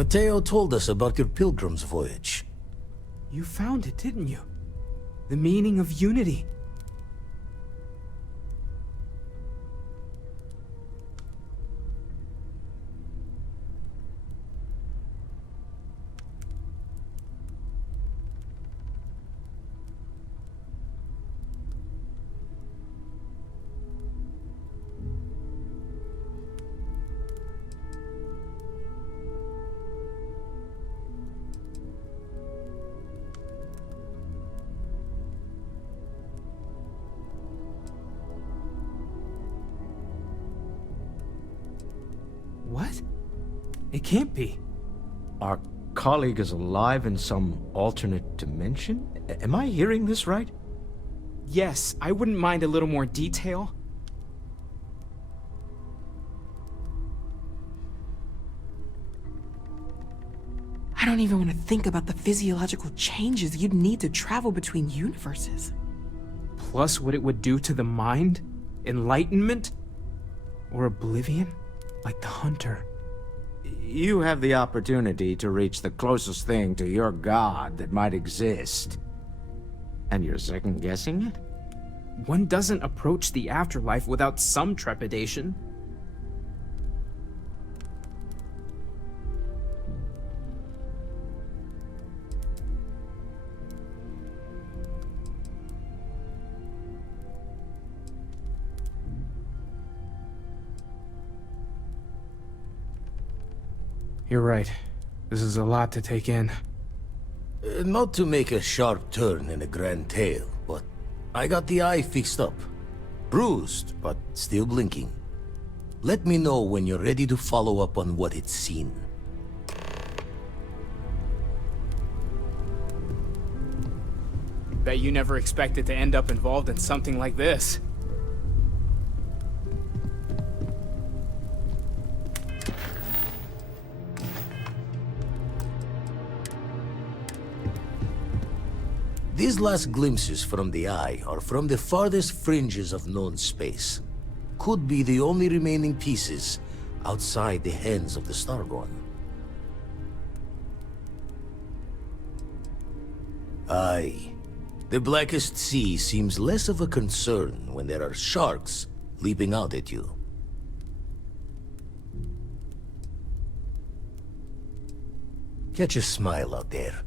Mateo told us about your pilgrim's voyage. You found it, didn't you? The meaning of unity. What? It can't be. Our colleague is alive in some alternate dimension? Am I hearing this right? Yes, I wouldn't mind a little more detail. I don't even want to think about the physiological changes you'd need to travel between universes. Plus what it would do to the mind? Enlightenment? Or oblivion? Like the Hunter. You have the opportunity to reach the closest thing to your god that might exist. And you're second-guessing it? One doesn't approach the afterlife without some trepidation. You're right. This is a lot to take in. Not to make a sharp turn in a grand tale, but I got the eye fixed up. Bruised, but still blinking. Let me know when you're ready to follow up on what it's seen. Bet you never expected to end up involved in something like this. These last glimpses from the eye are from the farthest fringes of known space. Could be the only remaining pieces outside the hands of the Starborn. Aye. The blackest sea seems less of a concern when there are sharks leaping out at you. Catch a smile out there.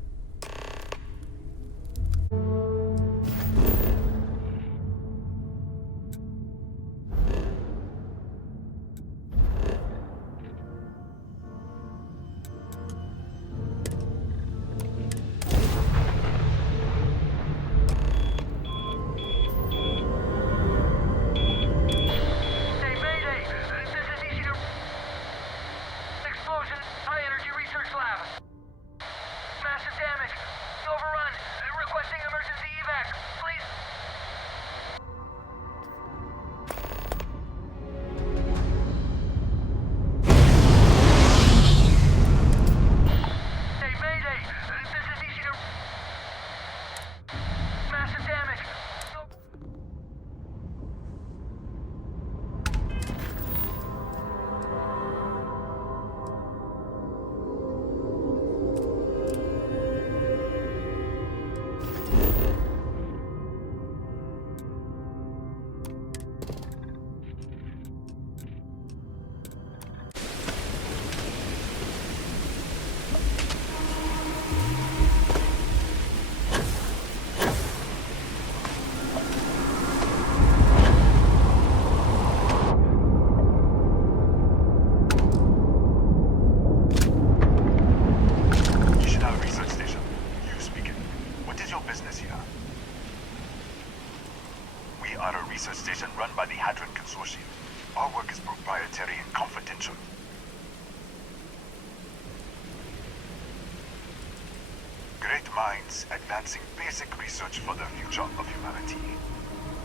Advancing basic research for the future of humanity.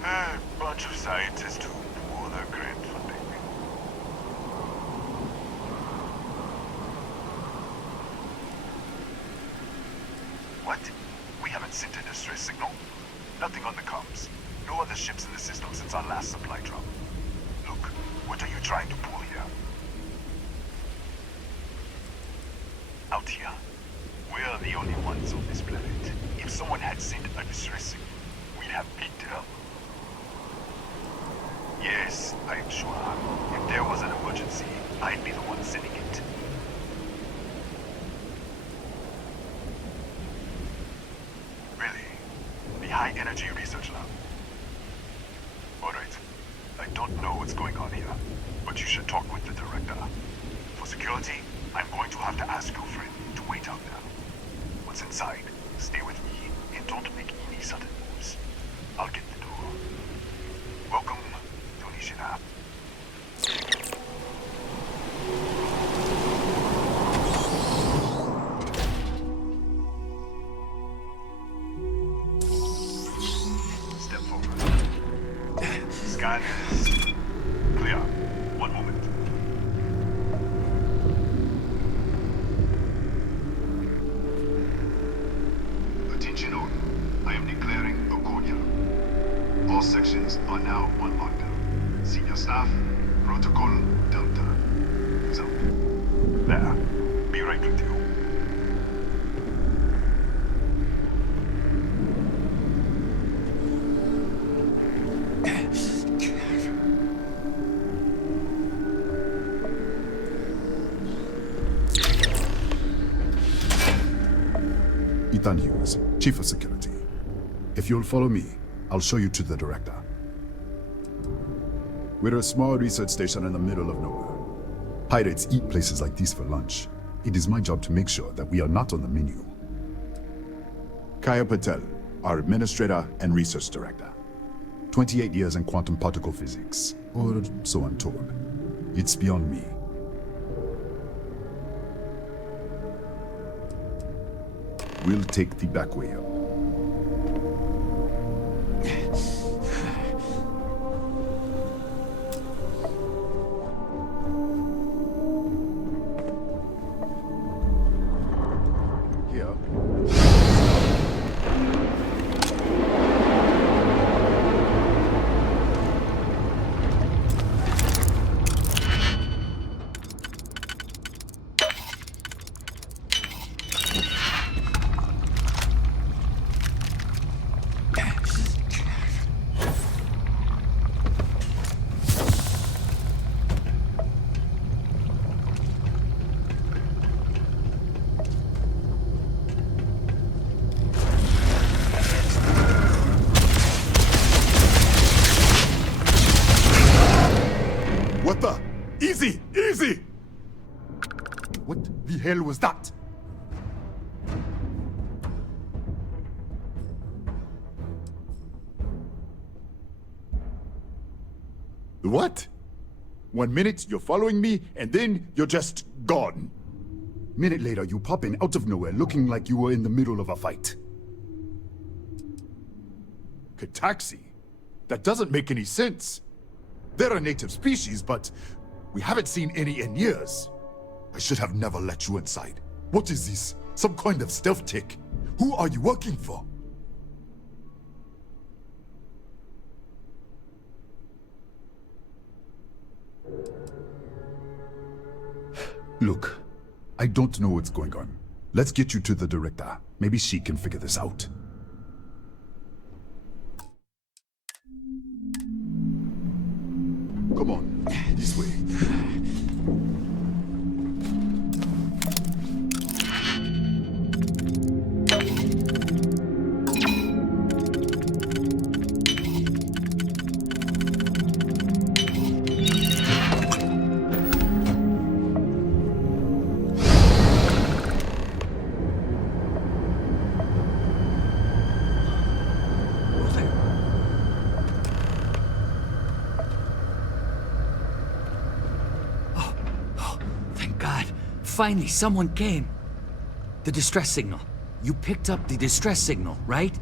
A bunch of scientists who pull their grant funding. What? We haven't sent a distress signal? Nothing on the comms. No other ships in the system since our last supply drop. Look, what are you trying to pull here? out here. We're the only ones on this planet. If someone had sent a distress signal, we'd have picked it up. Yes, I'm sure. If there was an emergency, I'd be the one sending it. Really? The High Energy Research Lab? Alright. I don't know what's going on here, but you should talk with the director. For security, I'm going to have to ask your friend to wait out there. What's inside, stay with me and don't make any sudden moves. I'll get the door. Welcome to Nishina. Step forward. Scan is clear. One moment. Attention all. I am declaring a cordial. All sections are now on lockdown. Senior staff, protocol Delta. So, there. Be right with you. Ethan Hughes, Chief of Security. If you'll follow me, I'll show you to the director. We're a small research station in the middle of nowhere. Pirates eat places like these for lunch. It is my job to make sure that we are not on the menu. Kaya Patel, our Administrator and Research Director. 28 years in quantum particle physics, or so I'm told. It's beyond me. We'll take the back way up. Here. What the? Easy! Easy! What the hell was that? What? 1 minute you're following me, and then you're just gone. Minute later, you pop in out of nowhere looking like you were in the middle of a fight. Kataxi? That doesn't make any sense. They're a native species, but we haven't seen any in years. I should have never let you inside. What is this? Some kind of stealth tick? Who are you working for? Look, I don't know what's going on. Let's get you to the director. Maybe she can figure this out. Come on, this way. Finally, someone came. The distress signal. You picked up the distress signal, right?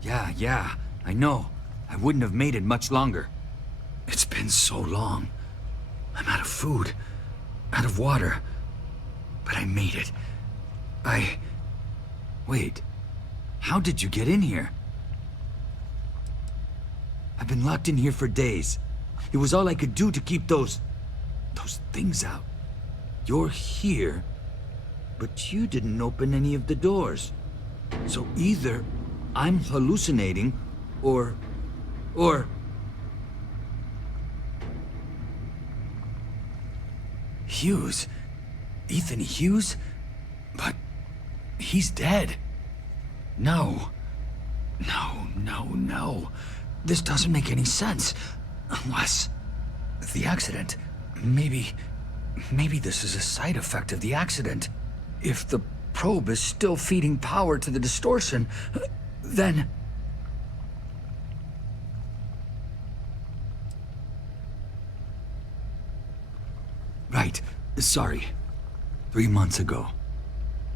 Yeah, I know. I wouldn't have made it much longer. It's been so long. I'm out of food, out of water. But I made it. Wait. How did you get in here? I've been locked in here for days. It was all I could do to keep those things out. You're here, but you didn't open any of the doors. So either I'm hallucinating, or... Hughes? Ethan Hughes? But he's dead. No. No. This doesn't make any sense. Unless... the accident. Maybe this is a side effect of the accident. If the probe is still feeding power to the distortion, then... Right. Sorry. 3 months ago,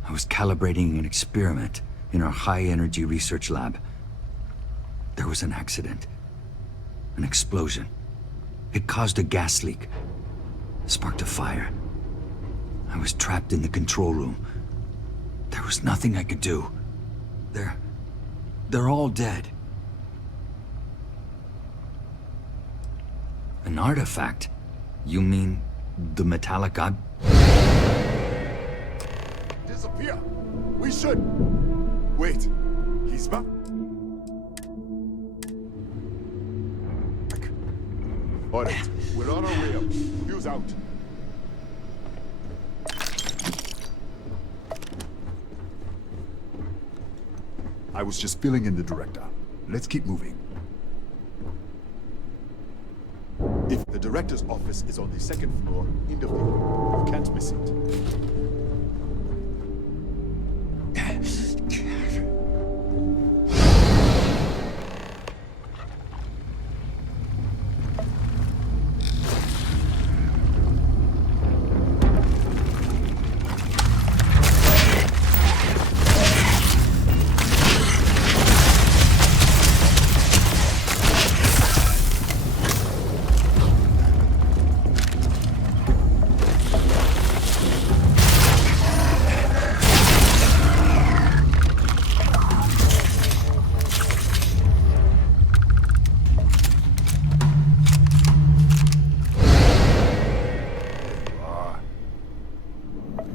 I was calibrating an experiment in our high-energy research lab. There was an accident. An explosion. It caused a gas leak. Sparked a fire. I was trapped in the control room. There was nothing I could do. They're all dead. An artifact? You mean the metallic ob... Disappear! We should! Wait, he's back. Alright, we're on our way up. Hughes out. I was just filling in the director. Let's keep moving. If the director's office is on the second floor, in the building, you can't miss it.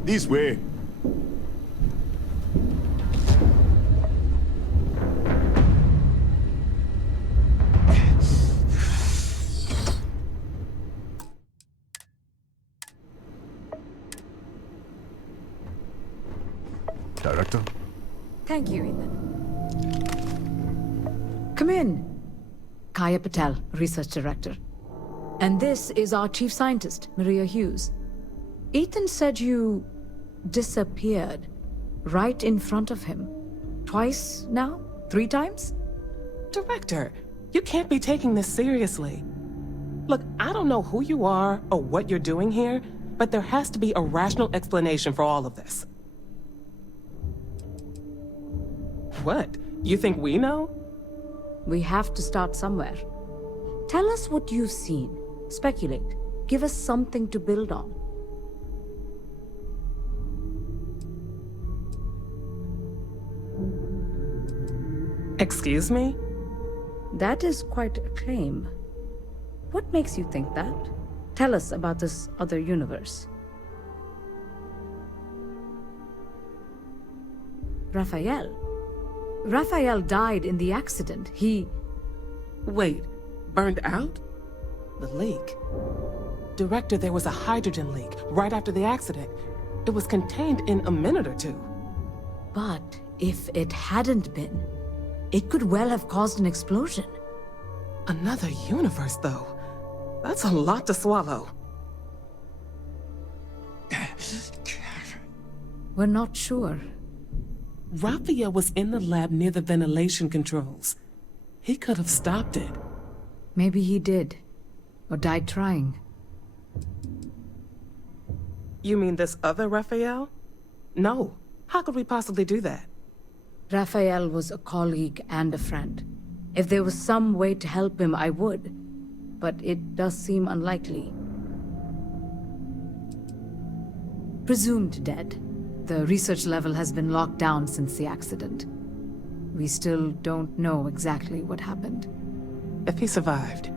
This way. Director? Thank you, Ethan. Come in. Kaya Patel, Research Director. And this is our Chief Scientist, Maria Hughes. Ethan said you... disappeared. Right in front of him. Twice now? 3 times? Director, you can't be taking this seriously. Look, I don't know who you are or what you're doing here, but there has to be a rational explanation for all of this. What? You think we know? We have to start somewhere. Tell us what you've seen. Speculate. Give us something to build on. Excuse me? That is quite a claim. What makes you think that? Tell us about this other universe. Rafael. Rafael died in the accident. He... Wait, burned out? The leak. Director, there was a hydrogen leak right after the accident. It was contained in a minute or 2. But if it hadn't been, it could well have caused an explosion. Another universe, though. That's a lot to swallow. We're not sure. Rafael was in the lab near the ventilation controls. He could have stopped it. Maybe he did. Or died trying. You mean this other Rafael? No. How could we possibly do that? Rafael was a colleague and a friend. If there was some way to help him, I would. But it does seem unlikely. Presumed dead. The research level has been locked down since the accident. We still don't know exactly what happened. If he survived,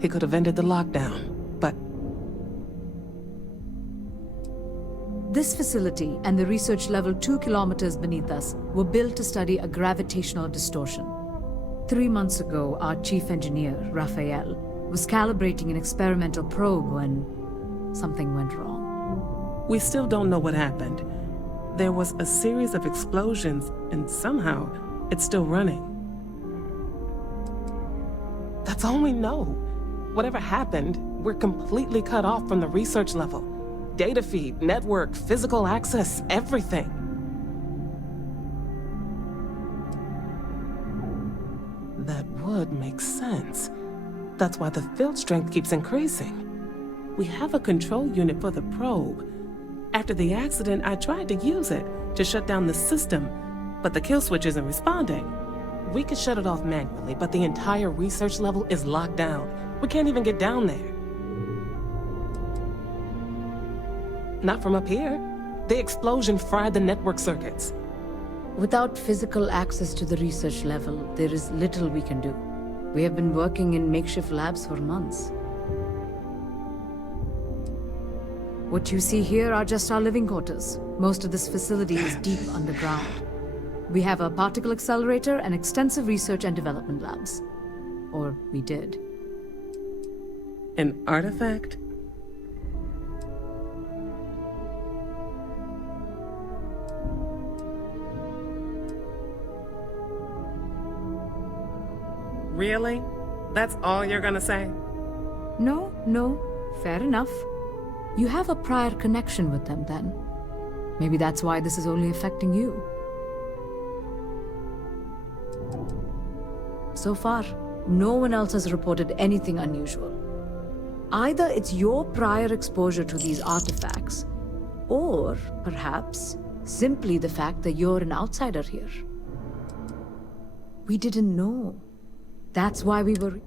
he could have ended the lockdown, but... This facility and the research level 2 kilometers beneath us were built to study a gravitational distortion. 3 months ago, our chief engineer, Rafael, was calibrating an experimental probe when something went wrong. We still don't know what happened. There was a series of explosions, and somehow it's still running. That's all we know. Whatever happened, we're completely cut off from the research level. Data feed, network, physical access, everything. That would make sense. That's why the field strength keeps increasing. We have a control unit for the probe. After the accident, I tried to use it to shut down the system, but the kill switch isn't responding. We could shut it off manually, but the entire research level is locked down. We can't even get down there. Not from up here. The explosion fried the network circuits. Without physical access to the research level, there is little we can do. We have been working in makeshift labs for months. What you see here are just our living quarters. Most of this facility is deep underground. We have a particle accelerator and extensive research and development labs. Or we did. An artifact? Really? That's all you're gonna say? No, fair enough. You have a prior connection with them then. Maybe that's why this is only affecting you. So far, no one else has reported anything unusual. Either it's your prior exposure to these artifacts, or perhaps simply the fact that you're an outsider here. We didn't know. That's why we were...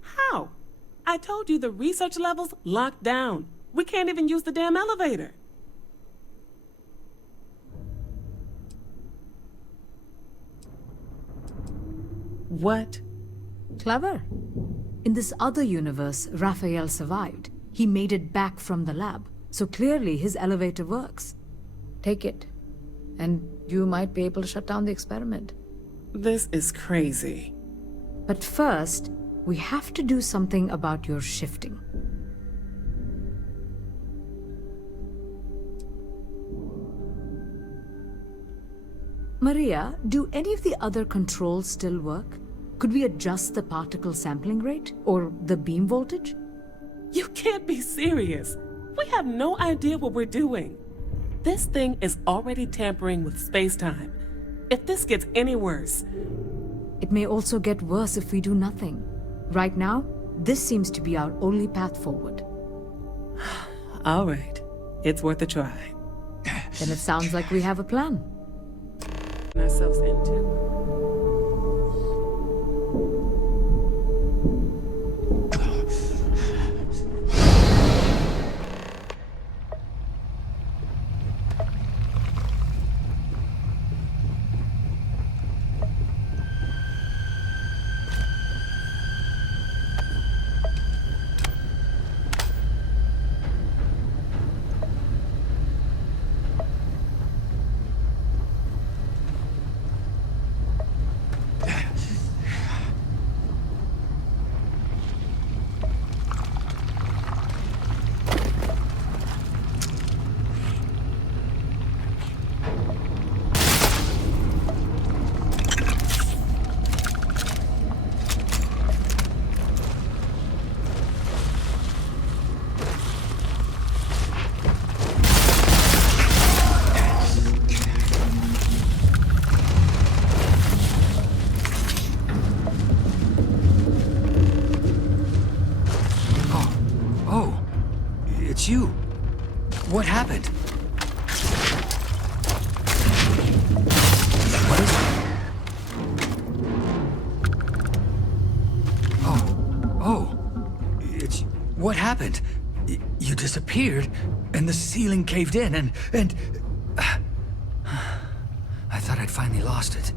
How? I told you the research level's locked down. We can't even use the damn elevator. What? Clever. In this other universe, Rafael survived. He made it back from the lab, so clearly his elevator works. Take it, and you might be able to shut down the experiment. This is crazy. But first, we have to do something about your shifting. Maria, do any of the other controls still work? Could we adjust the particle sampling rate? Or the beam voltage? You can't be serious. We have no idea what we're doing. This thing is already tampering with space-time. If this gets any worse... It may also get worse if we do nothing. Right now, this seems to be our only path forward. All right. It's worth a try. Then it sounds like we have a plan. Ourselves into... It's you. What happened? What is it? Oh. It's... What happened? You disappeared, and the ceiling caved in, and... I thought I'd finally lost it.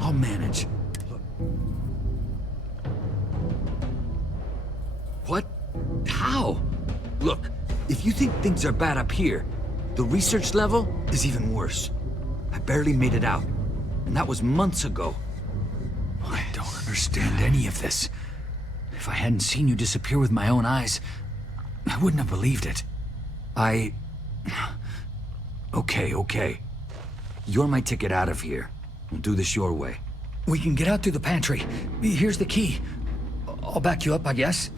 I'll manage. how? Look, if you think things are bad up here, the research level is even worse. I barely made it out, and that was months ago. I don't understand any of this. If I hadn't seen you disappear with my own eyes, I wouldn't have believed it. Okay. You're my ticket out of here. We'll do this your way. We can get out through the pantry. Here's the key. I'll back you up, I guess.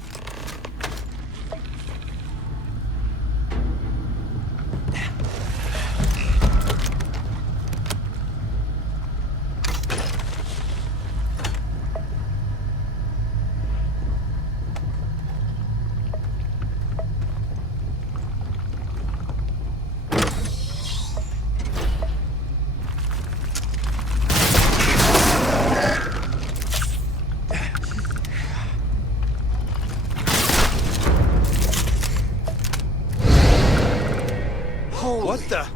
What the?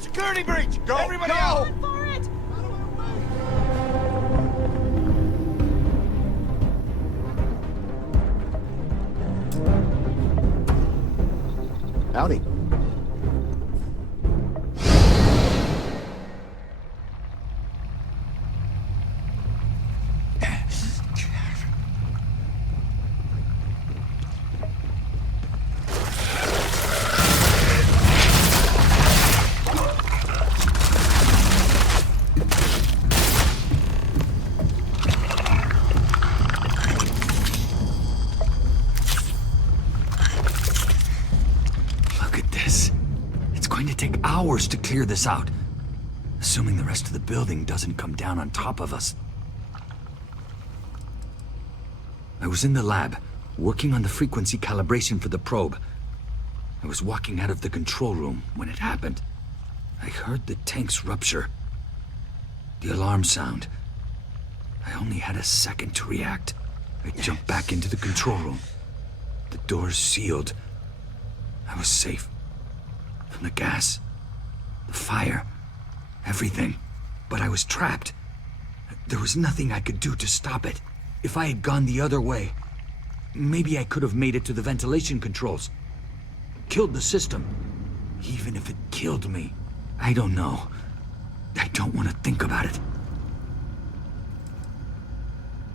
Security breach! Go! Everybody out! For it! Howdy. Hours to clear this out, assuming the rest of the building doesn't come down on top of us. I was in the lab, working on the frequency calibration for the probe. I was walking out of the control room when it happened. I heard the tanks rupture. The alarm sound. I only had a second to react. I jumped back into the control room. The doors sealed. I was safe. From the gas. The fire, everything. But I was trapped. There was nothing I could do to stop it. If I had gone the other way, maybe I could have made it to the ventilation controls. Killed the system. Even if it killed me, I don't know. I don't want to think about it.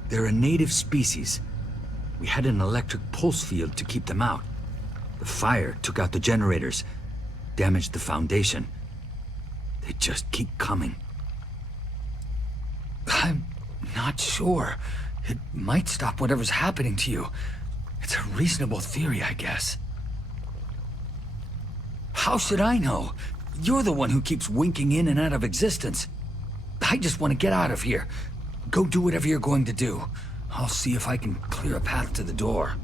They're a native species. We had an electric pulse field to keep them out. The fire took out the generators, damaged the foundation. They just keep coming. I'm not sure. It might stop whatever's happening to you. It's a reasonable theory, I guess. How should I know? You're the one who keeps winking in and out of existence. I just want to get out of here. Go do whatever you're going to do. I'll see if I can clear a path to the door.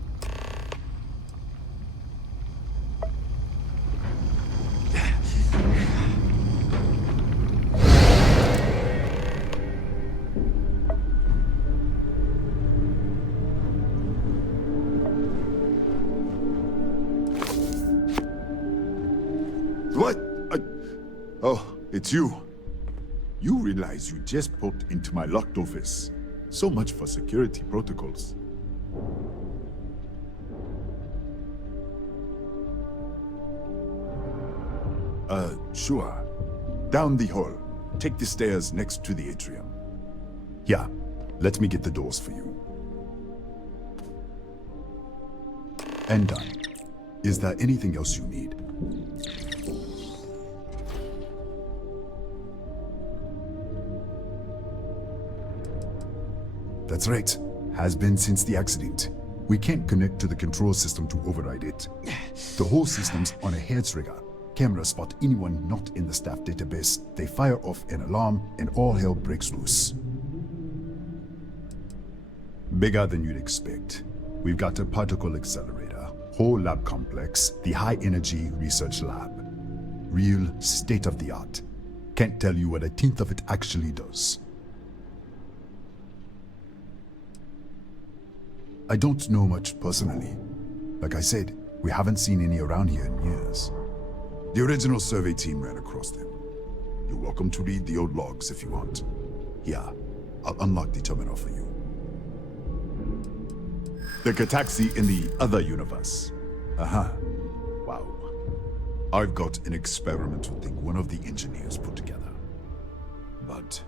What? Oh, it's you. You realize you just poked into my locked office. So much for security protocols. Sure. Down the hall. Take the stairs next to the atrium. Yeah, let me get the doors for you. And done. Is there anything else you need? That's right. Has been since the accident. We can't connect to the control system to override it. The whole system's on a hair trigger. Cameras spot anyone not in the staff database. They fire off an alarm and all hell breaks loose. Bigger than you'd expect. We've got a particle accelerator, whole lab complex, the high energy research lab. Real state of the art. Can't tell you what a tenth of it actually does. I don't know much personally. Like I said, we haven't seen any around here in years. The original survey team ran across them. You're welcome to read the old logs if you want. Yeah, I'll unlock the terminal for you. The Cataxi in the other universe. Uh-huh. Wow. I've got an experimental thing one of the engineers put together. But...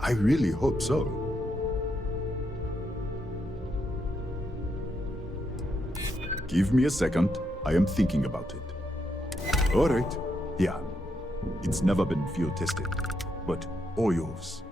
I really hope so. Give me a second. I am thinking about it. All right. Yeah. It's never been field tested, but all yours.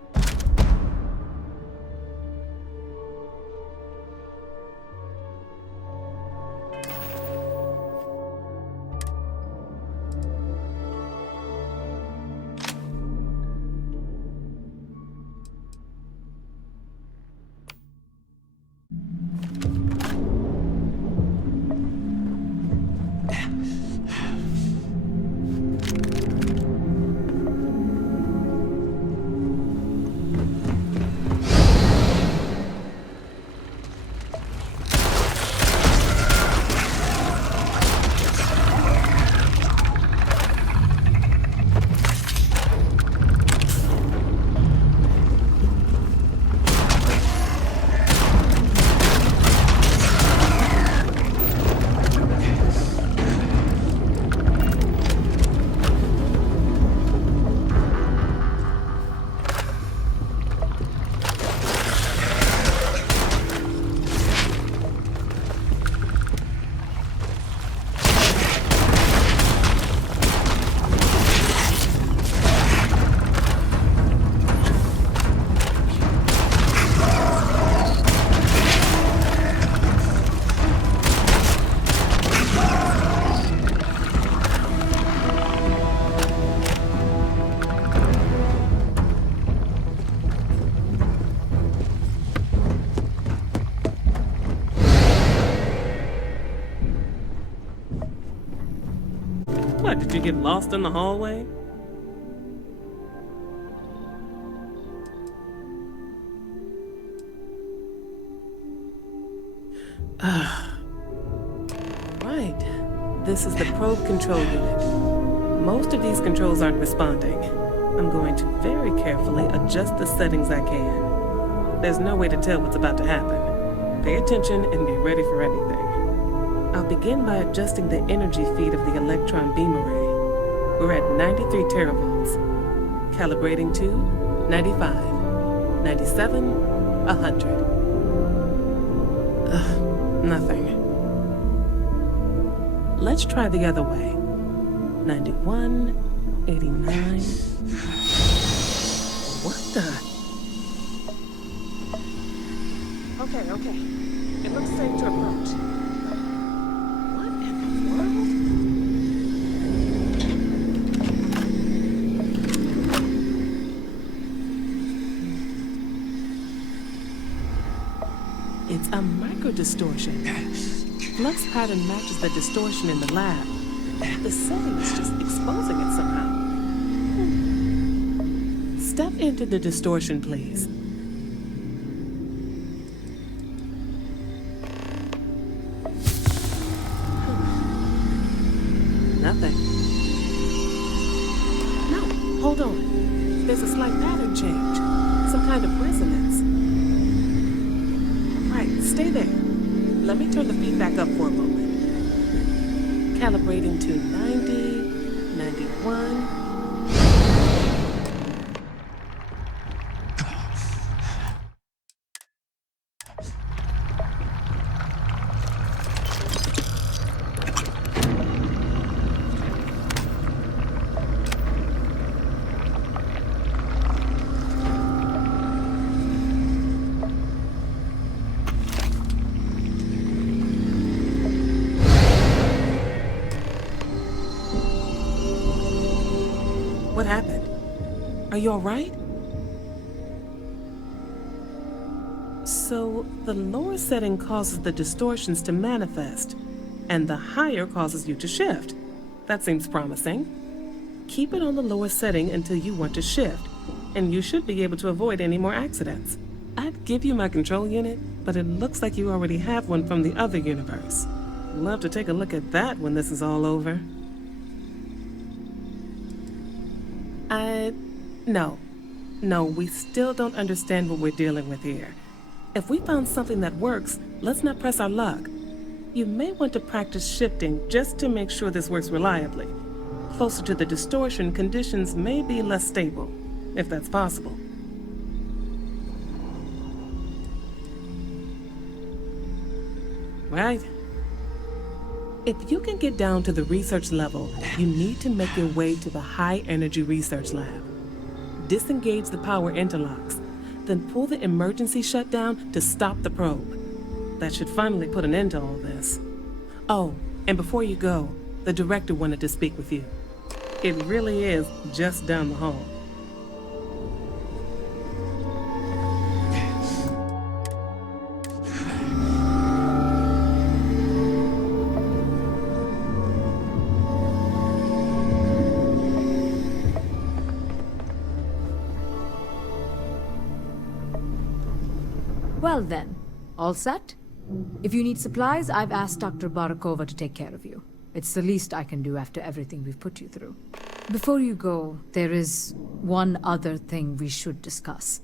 What, did you get lost in the hallway? Right. This is the probe control unit. Most of these controls aren't responding. I'm going to very carefully adjust the settings I can. There's no way to tell what's about to happen. Pay attention and be ready for anything. I'll begin by adjusting the energy feed of the electron beam array. We're at 93 teravolts. Calibrating to 95, 97, 100. Nothing. Let's try the other way. 91, 89. What the? Okay. It looks safe to approach. What in the world? It's a micro-distortion. Flux pattern matches the distortion in the lab. The setting is just exposing it somehow. Step into the distortion, please. Nothing. No, hold on. There's a slight pattern change. Some kind of resonance. Right, stay there. Let me turn the feedback up for a moment. Calibrating to 90, 91. What happened? Are you all right? So, the lower setting causes the distortions to manifest, and the higher causes you to shift. That seems promising. Keep it on the lower setting until you want to shift, and you should be able to avoid any more accidents. I'd give you my control unit, but it looks like you already have one from the other universe. Love to take a look at that when this is all over. No. No, we still don't understand what we're dealing with here. If we found something that works, let's not press our luck. You may want to practice shifting just to make sure this works reliably. Closer to the distortion, conditions may be less stable, if that's possible. Right. If you can get down to the research level, you need to make your way to the high-energy research lab. Disengage the power interlocks, then pull the emergency shutdown to stop the probe. That should finally put an end to all this. Oh, and before you go, the director wanted to speak with you. It really is just down the hall. Well then, all set? If you need supplies, I've asked Dr. Barakova to take care of you. It's the least I can do after everything we've put you through. Before you go, there is one other thing we should discuss.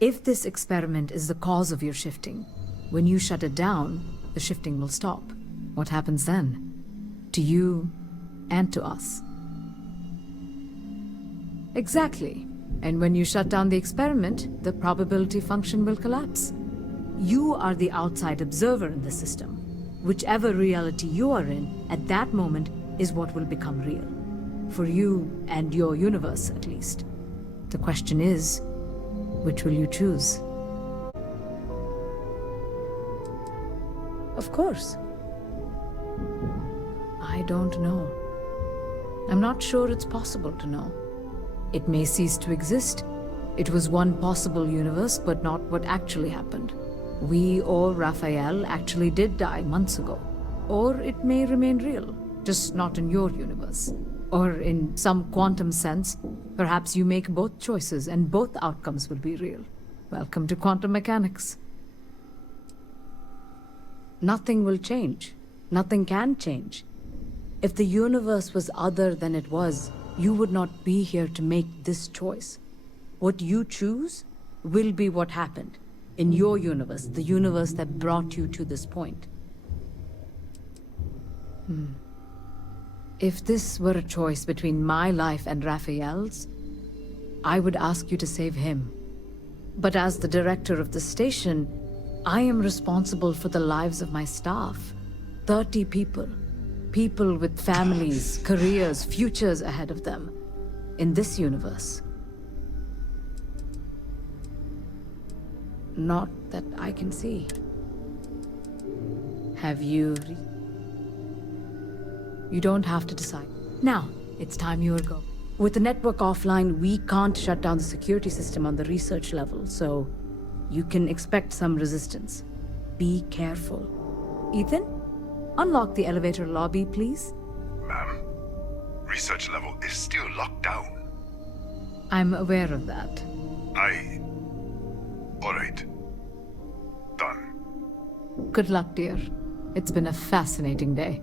If this experiment is the cause of your shifting, when you shut it down, the shifting will stop. What happens then? To you and to us. Exactly. And when you shut down the experiment, the probability function will collapse. You are the outside observer in the system. Whichever reality you are in, at that moment, is what will become real. For you and your universe, at least. The question is, which will you choose? Of course. I don't know. I'm not sure it's possible to know. It may cease to exist. It was one possible universe, but not what actually happened. We or Rafael actually did die months ago. Or it may remain real, just not in your universe. Or in some quantum sense, perhaps you make both choices and both outcomes will be real. Welcome to quantum mechanics. Nothing will change. Nothing can change. If the universe was other than it was, you would not be here to make this choice. What you choose will be what happened. In your universe, the universe that brought you to this point. If this were a choice between my life and Rafael's, I would ask you to save him. But as the director of the station, I am responsible for the lives of my staff. 30 people. People with families, careers, futures ahead of them. In this universe. Not that I can see. Have you... You don't have to decide. Now, it's time you go. With the network offline, we can't shut down the security system on the research level, so you can expect some resistance. Be careful. Ethan, unlock the elevator lobby, please. Ma'am, research level is still locked down. I'm aware of that. All right. Done. Good luck, dear. It's been a fascinating day.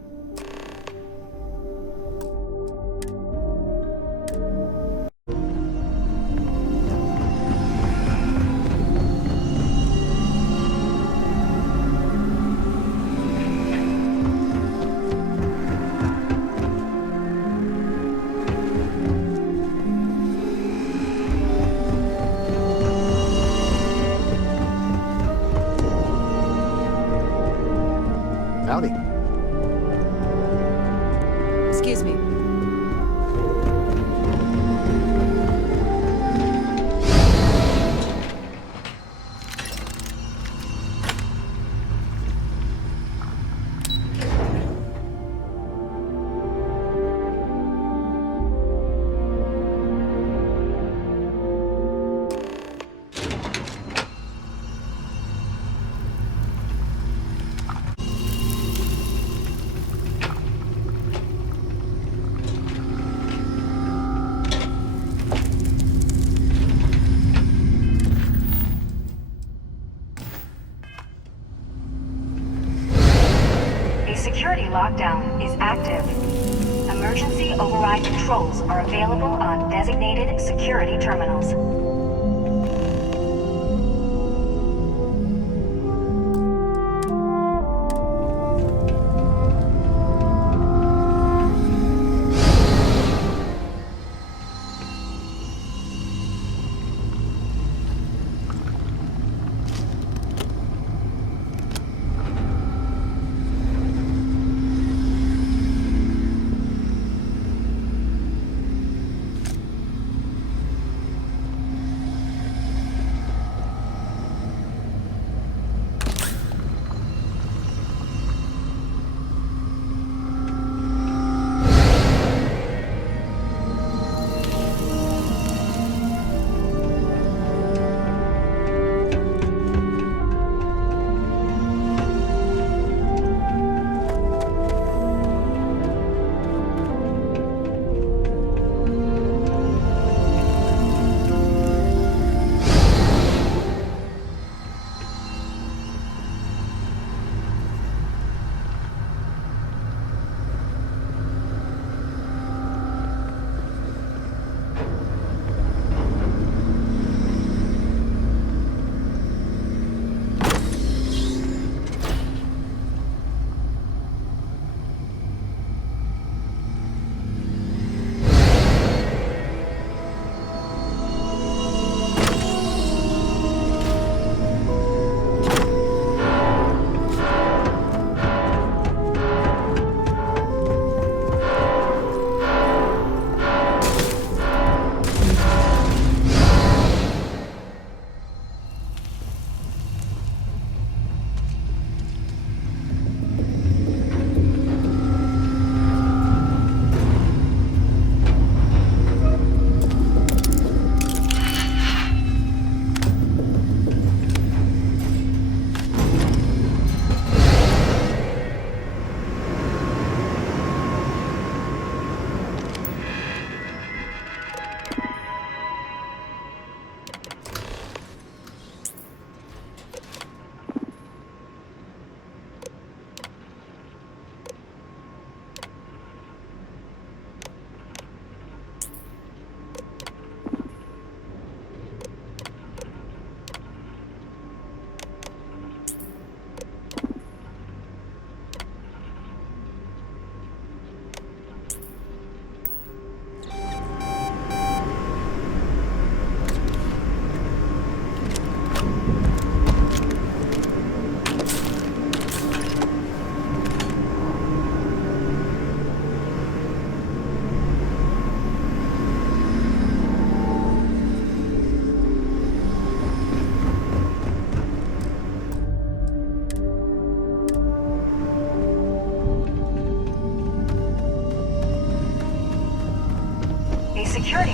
Howdy. Excuse me. Security lockdown is active. Emergency override controls are available on designated security terminals.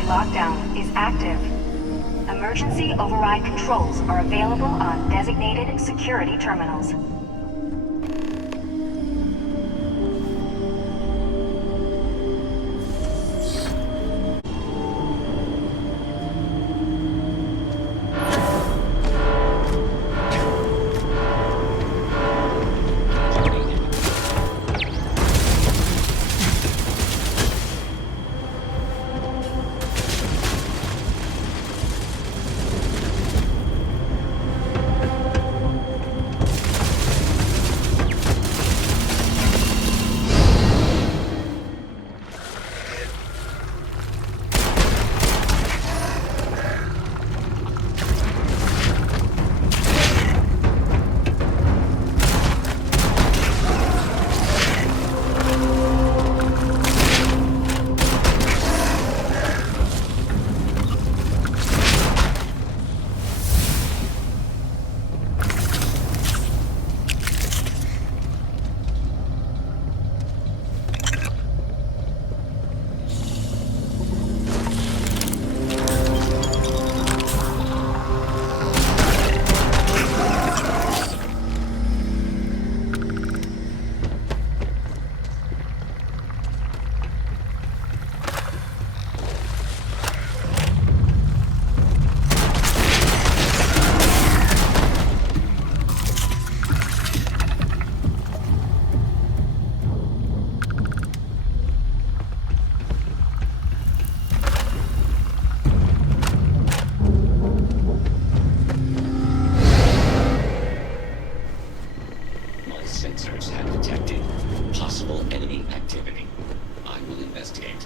lockdown is active. Emergency override controls are available on designated security terminals. Sensors have detected possible enemy activity. I will investigate.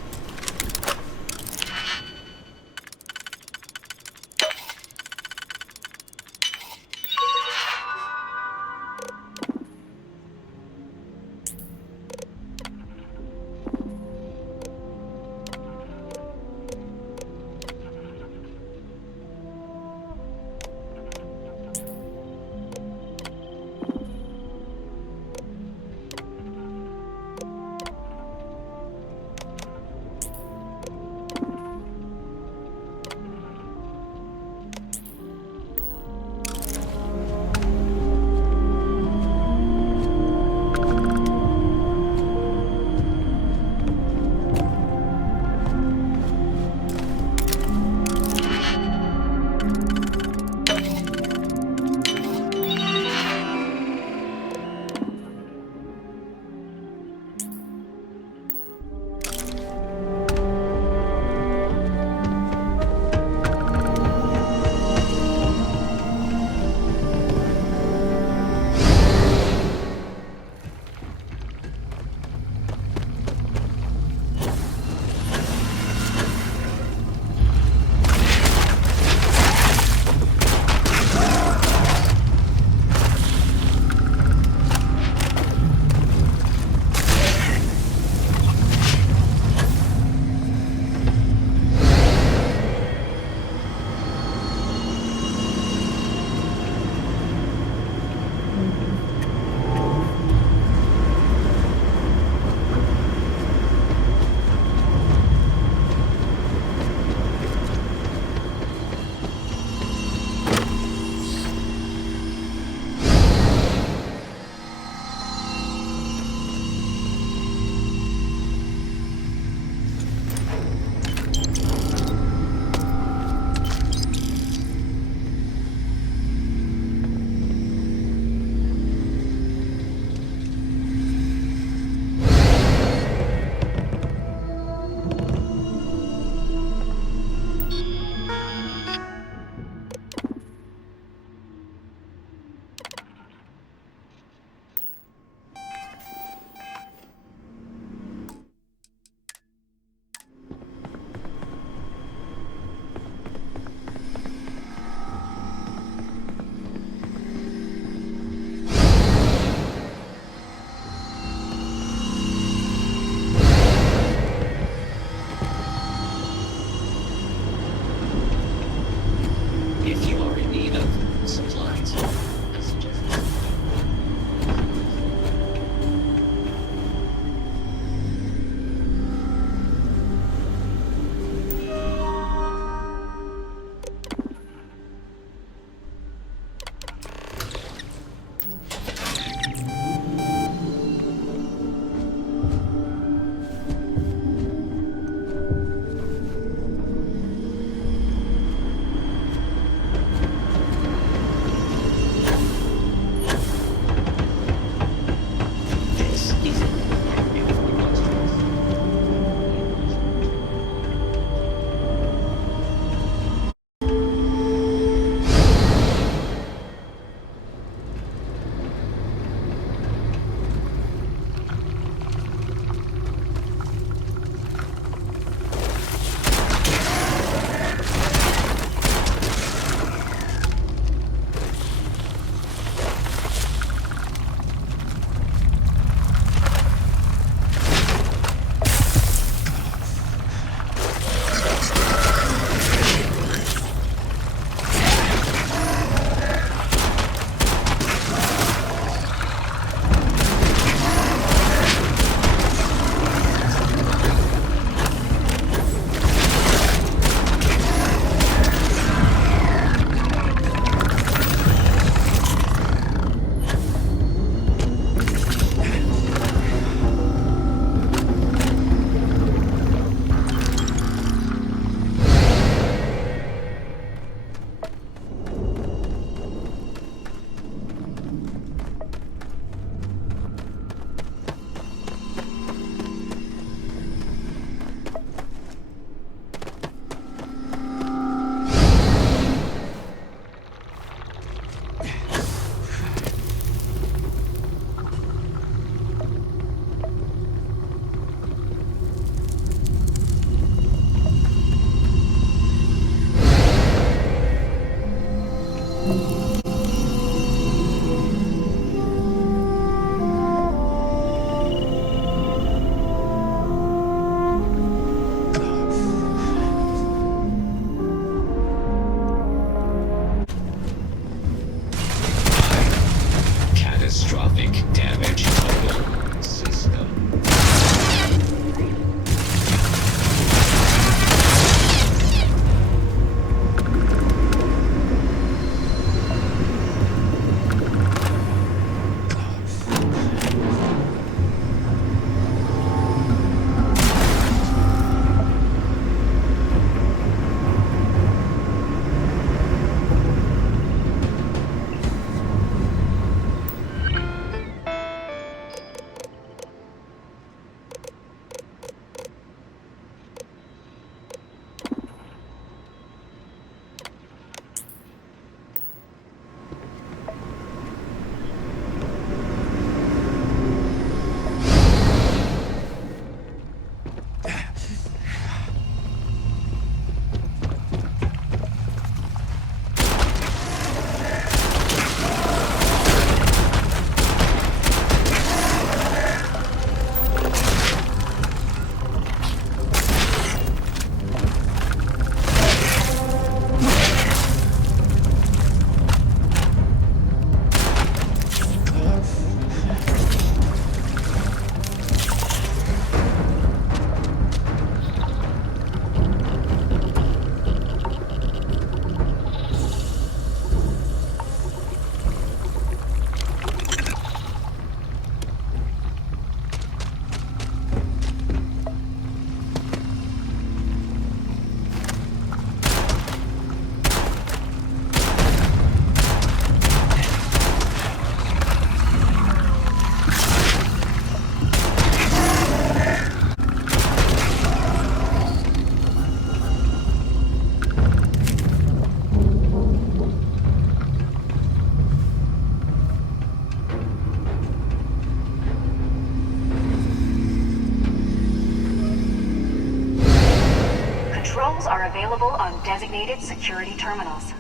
are available on designated security terminals.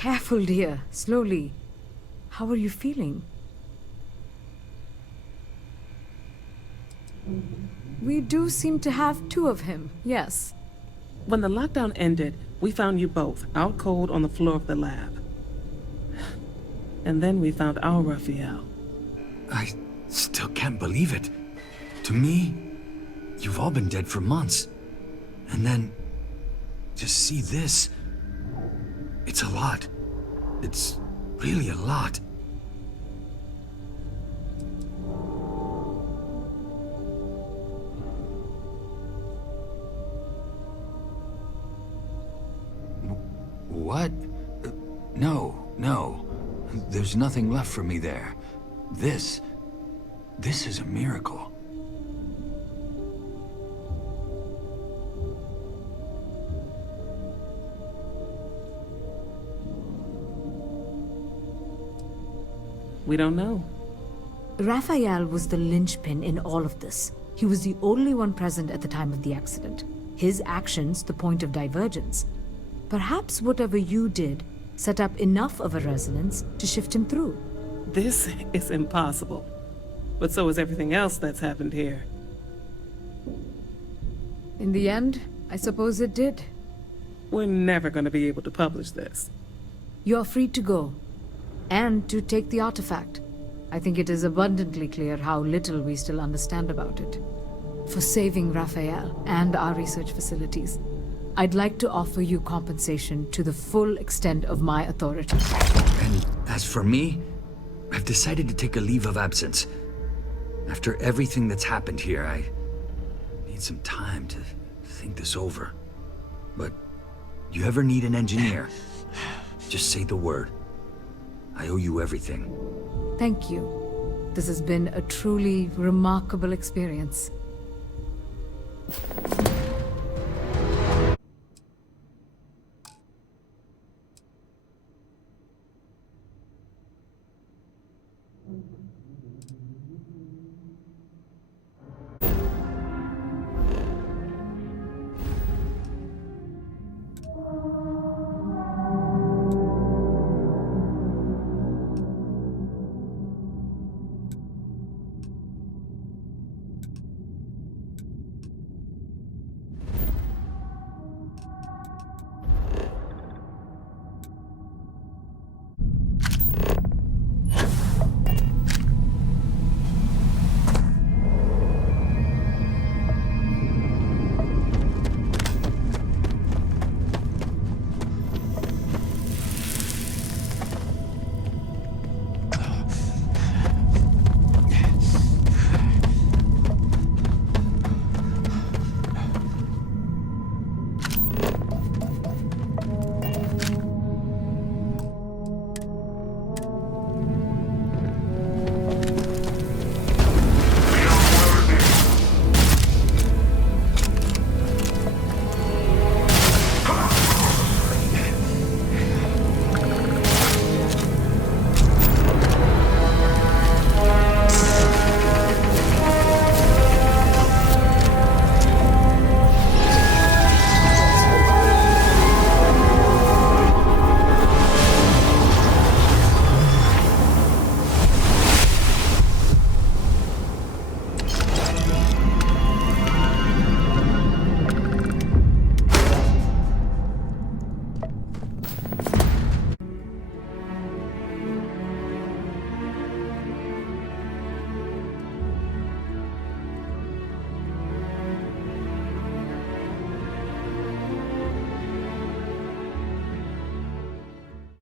Careful, dear. Slowly. How are you feeling? We do seem to have two of him, yes. When the lockdown ended, we found you both out cold on the floor of the lab. And then we found our Rafael. I still can't believe it. To me, you've all been dead for months. And then, just see this. It's a lot. It's really a lot. What? No. There's nothing left for me there. This is a miracle. We don't know. Rafael was the linchpin in all of this. He was the only one present at the time of the accident. His actions, the point of divergence. Perhaps whatever you did set up enough of a resonance to shift him through. This is impossible. But so is everything else that's happened here. In the end, I suppose it did. We're never going to be able to publish this. You're free to go. And to take the artifact. I think it is abundantly clear how little we still understand about it. For saving Rafael and our research facilities, I'd like to offer you compensation to the full extent of my authority. And as for me, I've decided to take a leave of absence. After everything that's happened here, I need some time to think this over. But you ever need an engineer, just say the word. I owe you everything. Thank you. This has been a truly remarkable experience.